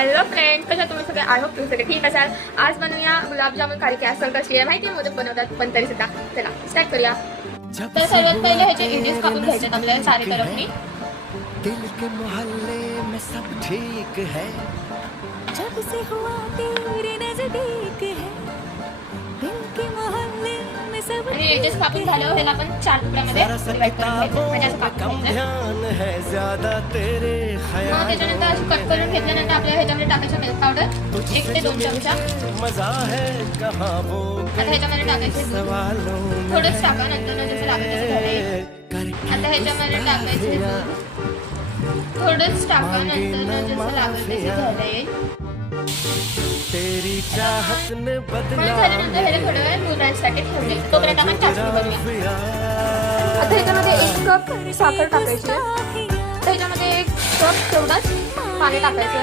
Hello friend, कशा तुम्ही सगळे? आय होप तुम्ही सगळे ठीक असाल. आज बनवूया गुलाबजामुन. काही की असं कशी आहे माहिती आहे, मोदक बनवतात पण तरी सुद्धा. चला स्टार्ट करूया. तर सर्वात पहिले ह्याचे इडीज कापून घ्यायचे आपल्याला सारे तरफनी. दिल के मोहल्ले में सब ठीक है, जब से हुआ तेरे नजदीक है, दिल के मोहल्ले में सब आणि इडीज कापून झाल्यावर ह्याला आपण 4 तुकड्यामध्ये डिवाइड करून घ्यायचं. म्हणजे असं कापून घ्यायचं. ध्यान है ज्यादा तेरे मग त्याच्यानंतर असं कट करून घेतल्यानंतर आपल्याला ह्याच्यामध्ये टाकायचं मिल्क पावडर 1 ते 2 चमचा. मजा है कहाँ वो आता ह्याच्यामध्ये टाकायचं सवालों में थोडंच टाका, नंतर जसं लागेल तसं घालायचं. आता ह्याच्यामध्ये टाकायचं थोडंच टाका, नंतर जसं लागेल तसं घालायचं. तेरी चाहत ने बदला झाल्यानंतर ह्याला थोड्या वेळ मुलांसाठी ठेवले. तोपर्यंत आपण चाचणी करूया. आता ह्याच्यामध्ये 1 कप साखर टाकायची. तर ह्याच्यामध्ये 1 कप तेवढाच पाणी टाकायचं.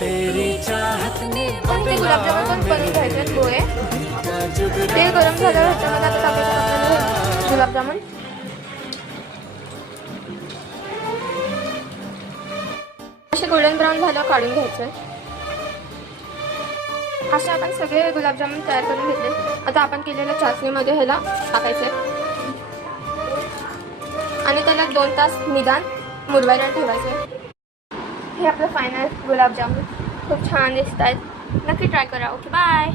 तेरी चाहत ने पण ते गुलाबजामुन पण करून घ्यायचे गोळे. तेल गरम झाल्यावर ह्याच्यामध्ये आता टाकायचं गुलाबजामुन. असे गोल्डन ब्राऊन झाल्यावर काढून घ्यायचं. असे आपण सगळे गुलाबजामुन तयार करून घेतले. आता आपण केलेल्या चाचणीमध्ये ह्याला टाकायचे आणि त्याला 2 तास निदान मुरवायला ठेवायचे. हे आपलं फायनल गुलाबजामुन खूप छान दिसत आहेत. नक्की ट्राय करा. Okay, bye.